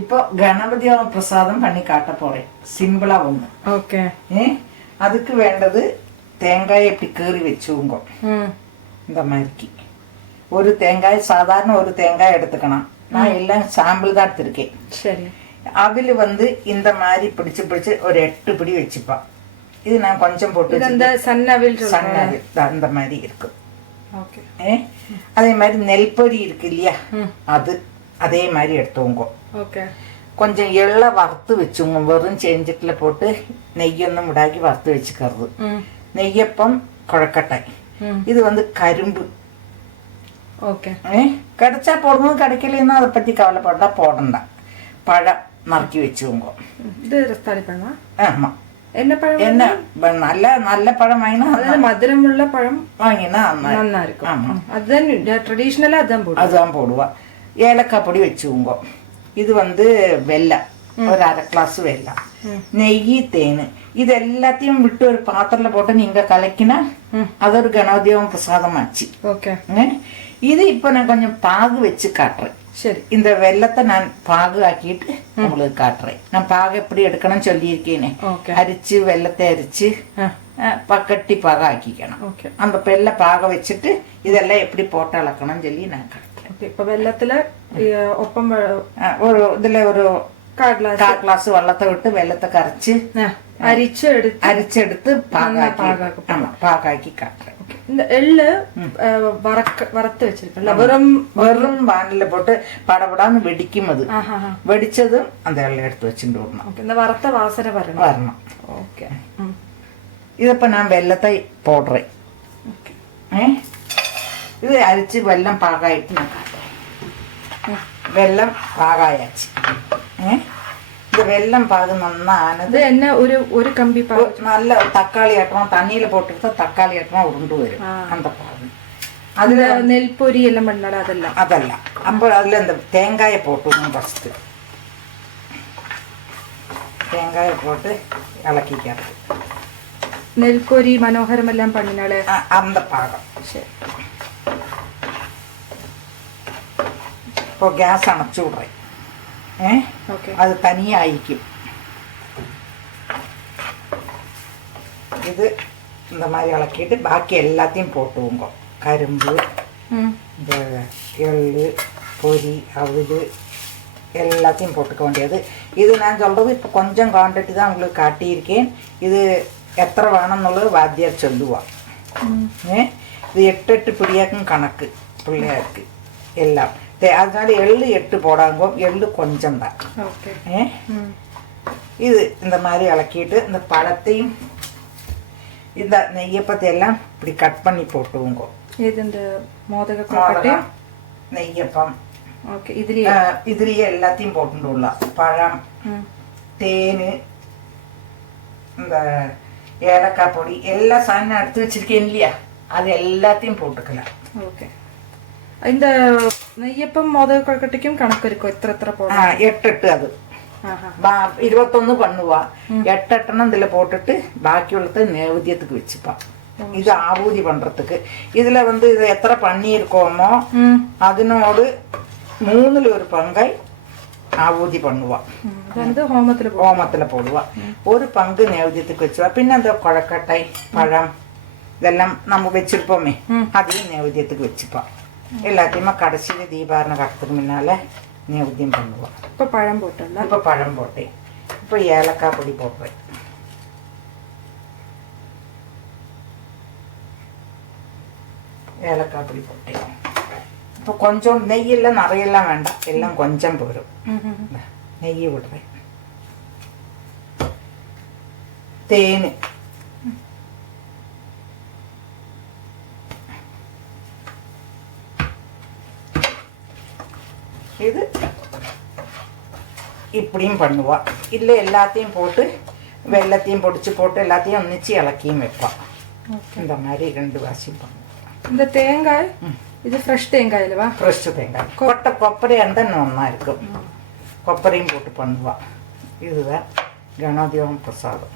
இப்போ கணபதி பிரசாதம் பண்ணி காட்ட போறேன். சிம்பிளா ஒண்ணு. ஓகே. அதுக்கு வேண்டது தேங்காய் இப்படி கீறி வச்சுங்க. இந்த மாதிரி ஒரு தேங்காய், சாதாரண ஒரு தேங்காய் எடுத்துக்கணும். நான் எல்லாம் சாம்பிள் தான் எடுத்திருக்கேன். சரி. அவில வந்து இந்த மாதிரி பிடிச்சு பிடிச்சு ஒரு 8 பிடி வச்சுப்பா. இது நான் கொஞ்சம் போட்டு அந்த மாதிரி இருக்கும். அதே மாதிரி நெல் பொரி இருக்கு இல்லையா, அது அதே மாதிரி எடுத்துவோங்க. கொஞ்சம் எள்ள வறுத்து வச்சுங்க. வெறும் செஞ்சுட்டுல போட்டு நெய்யொன்னும் விடாக்கி வறுத்து வச்சுக்கிறது. நெய்யப்பம் கொழக்கட்டை. இது வந்து கரும்பு. கிடைச்சா போடணும், கிடைக்கலன்னா அதை பத்தி கவலைப்பட்டா போடண்டா. பழம் நறுக்கி வச்சுவோங்க. ஆமா. என்ன பழம்? என்ன நல்ல நல்ல பழம் வாங்கினா, மதுரம் உள்ள பழம் வாங்கினா நல்லா இருக்கும். ஆமா, அதுதான் ட்ரெடிஷனலா அதான் போடுவா. ஏலக்காய் பொடி வச்சுவோங்க. இது வந்து வெல்லம், ஒரு 1/2 கிளாஸ் வெல்லம், நெய், தேன், இது எல்லாத்தையும் விட்டு ஒரு பாத்திரத்துல போட்டு நீங்க கலக்கினா அது ஒரு கணபதியம் பிரசாதம் ஆச்சு. இது இப்ப நான் கொஞ்சம் பாகு வச்சு காட்டுறேன். சரி. இந்த வெள்ளத்தை நான் பாகு ஆக்கிட்டு உங்களுக்கு காட்டுறேன். நான் பாகு எப்படி எடுக்கணும் சொல்லியிருக்கேனே. அரிச்சு வெள்ளத்தை அரிச்சு கட்டி பாக ஆக்கிக்கணும். அந்த வெள்ளை பாக வச்சுட்டு இதெல்லாம் எப்படி போட்டு அளக்கணும்னு சொல்லி நான் காட்டுறேன். இப்ப வெள்ளத்துல ஒப்பம் ஒரு இதுல ஒரு 1/4 கிளாஸ் வெள்ளத்தை விட்டு வெள்ளத்தை கரைச்சு அரிச்சு எடுத்து பாகாக்கி காட்டுறேன். இந்த எள்ளு வறுத்து வச்சிருக்கல, வெறும் வானில போட்டு படபடான்னு வெடிக்கும். அது வெடிச்சதும் அந்த எள்ளை எடுத்து வச்சுட்டு விடணும். இந்த வறுத்த வாசனை வரணும். ஓகே. இதப்ப நான் வெள்ளத்தை போடுறேன். இது அரிச்சு வெல்லம் பாகாயிட்டு நான் காட்டுறேன். வெல்லம் பாகாயாச்சு. இந்த வெல்லம் பாகு நல்லா ஆனது. என்ன ஒரு கம்பி பாகு, நல்ல தக்காளி ஆட்டமா தண்ணியில போட்டுக்கிட்டா தக்காளி ஆட்டமா உருண்டு வரும் அந்த பாகு. அதுல நெல் பொரி எல்லாம் பண்ணாலும் அதெல்லாம் அப்ப அதுல இந்த தேங்காயை போட்டு ஃபர்ஸ்ட் தேங்காயை போட்டு இலக்கிக்கிறது. நெல் பொரி மனோகரம் எல்லாம் பண்ணினால அந்த பாகம். சரி. இப்போ கேஸ் அணைச்சு விடுறேன். அது தனியா ஆயிக்கும். இது இந்த மாதிரி இலக்கிட்டு பாக்கி எல்லாத்தையும் போட்டுவோங்க. கரும்பு, இந்த எள்ளு, பொரி, அவிடு எல்லாத்தையும் போட்டுக்க வேண்டியது. இது நான் சொல்றது இப்போ கொஞ்சம் குவான்டிட்டி தான் உங்களுக்கு காட்டியிருக்கேன். இது எத்தனை வேணும்னுള്ളത് வாத்தியார் சொல்லுவா. இது 8 பிடியாக்கும் கணக்கு பிள்ளையாருக்கு எல்லாம். அதனால எள்ளு 8 போடாங்க. எள்ளு கொஞ்சம் தான். இது இந்த மாதிரி இலக்கிட்டு இந்த பழத்தையும் இந்த நெய்யப்பத்தை எல்லாம் இப்படி கட் பண்ணி போட்டுவோங்க. இந்த மோதக நெய்யப்பம் இதுலயே எல்லாத்தையும் போட்டுலாம். பழம், தேன், இந்த ஏலக்காய் பொடி எல்லா சாதனம் எடுத்து வச்சிருக்கேன் இல்லையா, அது எல்லாத்தையும் போட்டுக்கலாம். இந்த நெய்யப்பம் மோதக கொழுக்கட்டைக்கும் கணக்கு இருக்கும். எத்தனை போடணும்? 8 அது 21 பண்ணுவா. 8 இதுல போட்டுட்டு பாக்கி உள்ளத நைவேத்தியத்துக்கு வச்சுப்பா. இது ஆபூதி பண்றதுக்கு. இதுல வந்து இது எத்தனை பண்ணி இருக்கோமோ அதனோடு 3ல் 1 பங்கை ஆபூதி பண்ணுவா. ஹோமத்துல போடுவா. 1 பங்கு நைவேத்தியத்துக்கு வச்சுவா. பின்ன அந்த கொழக்கட்டை, பழம் இதெல்லாம் நம்ம வச்சிருப்போமே அதையும் நைவேத்தியத்துக்கு வச்சுப்பா. எல்லாத்தையுமே கடைசியில தீபாரண கட்டத்துக்கு முன்னால நைவேத்தியம் பண்ணுவோம். இப்போ பழம் போட்டேன். இப்போ பழம் போட்டேன். இப்போ ஏலக்காய் பொடி போடுறேன். ஏலக்காய் பொடி போட்டேன். இப்போ கொஞ்சம் நெய்யெல்லாம் நிறையெல்லாம் வேண்டாம், எல்லாம் கொஞ்சம் போடும். நெய்யை விடுறேன். தேன், இது இப்படியும் பண்ணுவா. இல்லை எல்லாத்தையும் போட்டு வெள்ளத்தையும் பொடிச்சு போட்டு எல்லாத்தையும் ஒன்னிச்சு இலக்கியும் வைப்பா. இந்த மாதிரி 2 வாசியும் பண்ணுவா. இந்த தேங்காய் இது ஃப்ரெஷ் தேங்காய் இல்லவா? ஃப்ரெஷ் தேங்காய். கொப்பரையாக இருந்தால் ஒன்றா இருக்கும். கொப்பரையும் போட்டு பண்ணுவா. இதுதான் கணபதி பிரசாதம்.